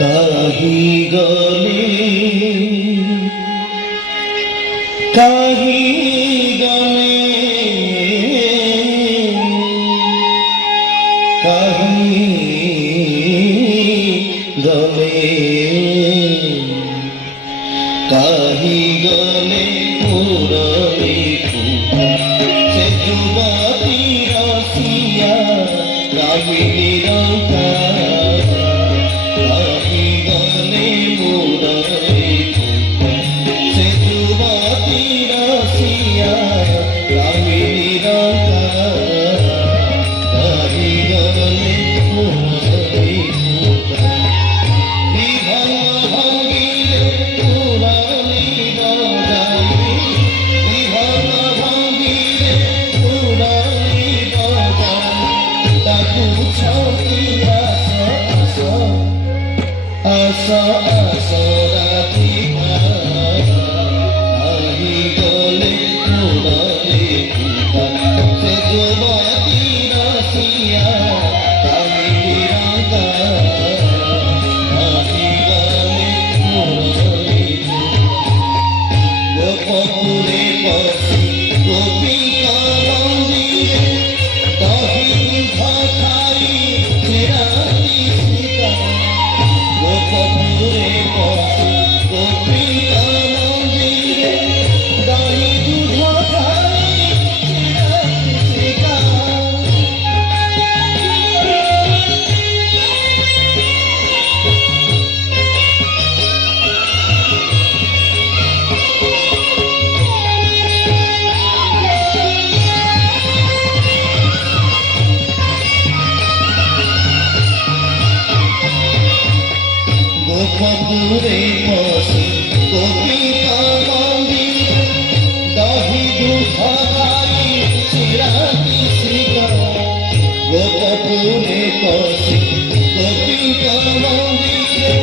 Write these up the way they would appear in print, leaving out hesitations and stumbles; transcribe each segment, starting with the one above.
কাহি গলে কাহি গলে কাহি গলে কাহি গলে পুরবে সে যুবতী রসিয়া কামিনী রঙ্কা Asa asa radhika ahi gole murari puta se jovati rasiya kamini ranga ahi gole murari gopapure pasi gopika mandire dahi bhakai chirati sita গপপুরে পশু গোপিকা মন্দিরে দহি দুধ খাই চিরাচিকা গোপপুরে পশু গোপিকা মন্দির দহি দুধ খাই চিরাতি শিকা গোপপুরে পশু গোপিকা মন্দির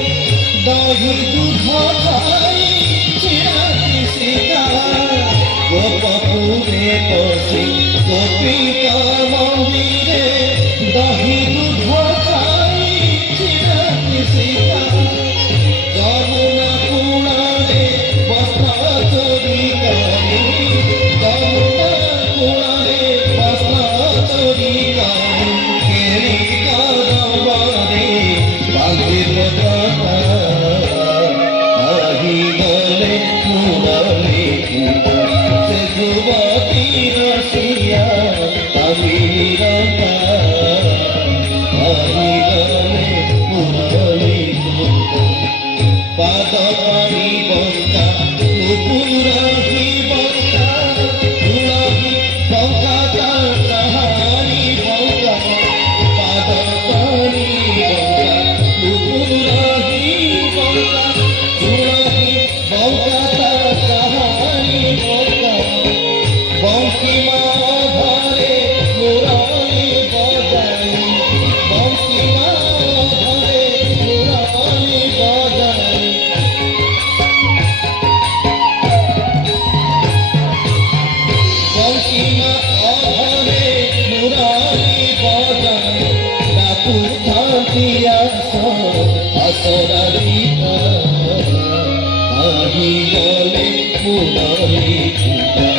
দহি দুধ খাই চিরাতি শিকা গোপপুরে পশু গোপিকা মন্দিরে দহি দুধ খাই চিরাতি শিকা যমুনা কুড়ালে বস্ত্র চুরি করে যমুনা কুড়ালে বস্ত্র চুরি করে কেরি করবারে বাঁধিল কথা আহি গলে মুরারি সে যুবতী রসিয়া আমি রঙ্কা আহি গলে মুরারি পাদপানি বঙ্কা নুপুরাহি বঙ্কা তুলাহি বঙ্কা তাহারি বঙ্কা পাদপানি বঙ্কা নুপুরাহি বঙ্কা তুলাহি বঙ্কা তাহারি বঙ্কা বঙ্কিমা ধরে মুরারি বজাই বঙ্কিমা ধরে মুরারি বজাই বঙ্কিমা অধরে মুরারি বজাই ডাকু থাকি আসরারিতা আহি গলে মুরারি পুতা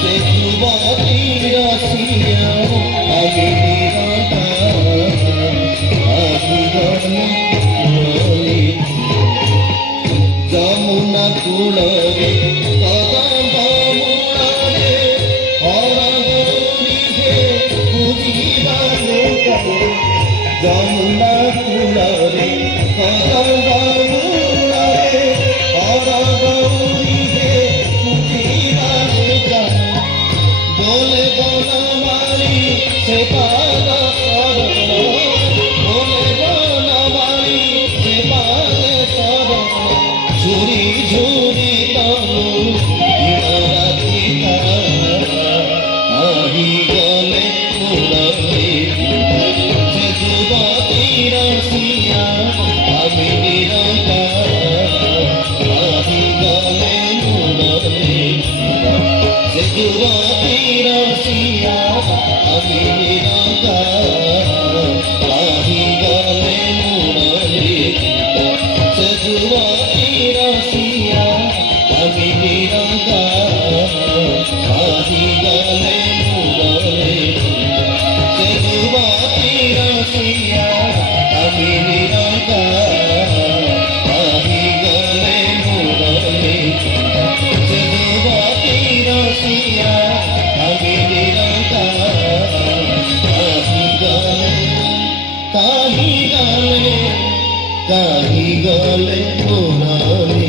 সে যুবতী রসিয়া আমি রঙ্কা আহি গলে মুরারি যমুনা কুলরে কদম্ব মূলরে হরগৌরীকে বুঝিবা লোক যমুনা কুলরে কদম্ব মূলরে হরগৌরীকে বুঝিবা লোক বলে বনমালী সে পাদ শরণ বলে বনমালী সে পাদ শরণ ঝুরি ঝুরি তনু রাধিকা আহি গলে মুরারি সে যুবতী রসিয়া আমি রঙ্কা আহি গলে মুরারি সে যুবতী রসিয়া আমি রঙ্কা আহি গলে মুরারি গলে মুরারে যদুবতী রসিয়া আমি নিরাকার আহি গলে মুরারে যদুবতী রসিয়া আমি নিরাকার আহি গলে কাহি গলে মুরারে